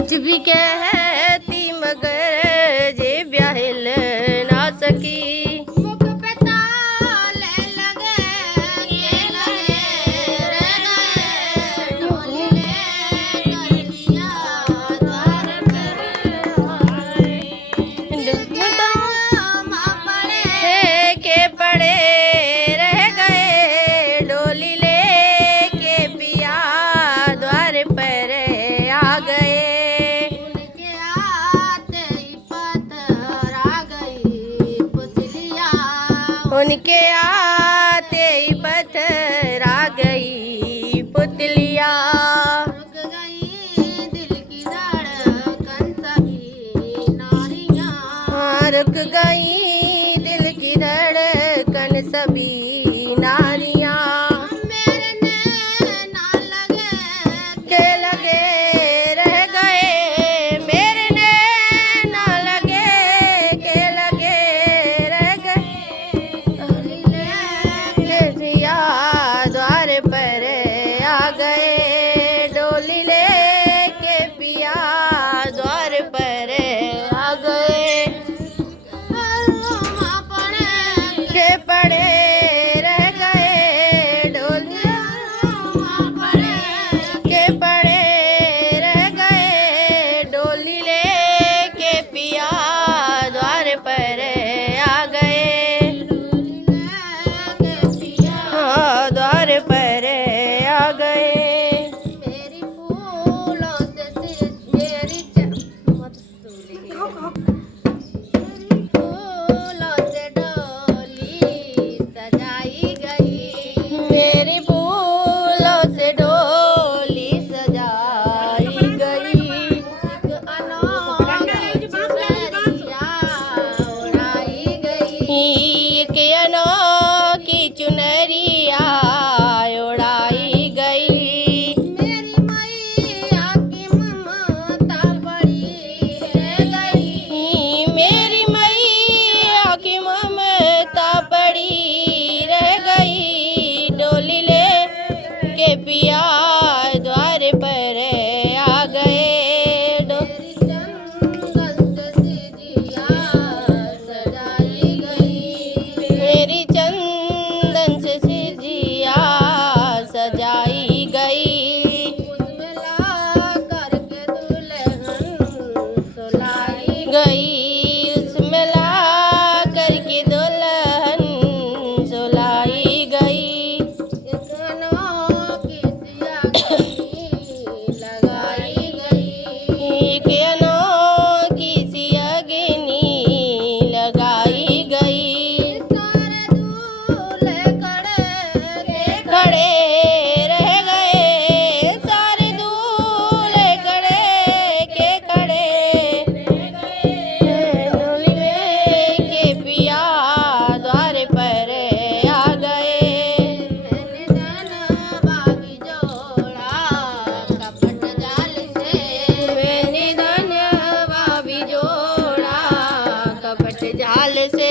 कुछ भी कहती मगर जे ब्याहिल ना सकी। मुख पे ताले लगे के लगे रह गए डोली ले कर लिया द्वार पर आए। माँ पड़े के पड़े रह गए डोली ले के पिया द्वार पर आ गए। उनके आते ही पत्थर आ गई पुतलिया। उनके आते ही पत्थर आ गई पुतलिया। रुक गई दिल की धड़कन सभी नारियां। रुक गई दिल की धड़कन सभी नारियां। मेरे नैना लगे के लगे रह गए मेरे नैना लगे के लगे रह गए। डोली ले के पिया द्वार पर आ गए डोली ले के पिया द्वार पर आ गए। माँ पड़े के पड़े रह गए डोली माँ पड़े के पड़े रह गए डोली ले के पिया द्वार पर आ गए। हाँ द्वार पर आ गए। मेरी फूलों से मेरी फूलों से डोली सजाई गई। मेरी फूलों से डोली सजाई गई। एक अनोखी चुनरिया उड़ाई गई। एक अनोखी चुनरिया उड़ाई गई। मेरी मैया की ममता बड़ी रह गई। मेरी मैया की ममता पड़ी रह गई डोली ले के पिया द्वार पर आ गए। मेरी चंदन से सिजिया सजाई गई। मेरी चंदन से सिजिया सजाई गई। उसमें ला करके दुल्हन सुलाई गई उसमें ला करके दुल्हन सुलाई गई। एक अनोखी सियाही लगाई गई। एक अनोखी सी अग्नि लगाई गई। सारे दूल्हे खड़े रह गए सारे दूल्हे खड़े के खड़े डोली ले के पिया द्वार पर आ गए। मैंने धन बागी जोड़ा कपट जाल से। मैंने धन भाभी जोड़ा कपट जाल से।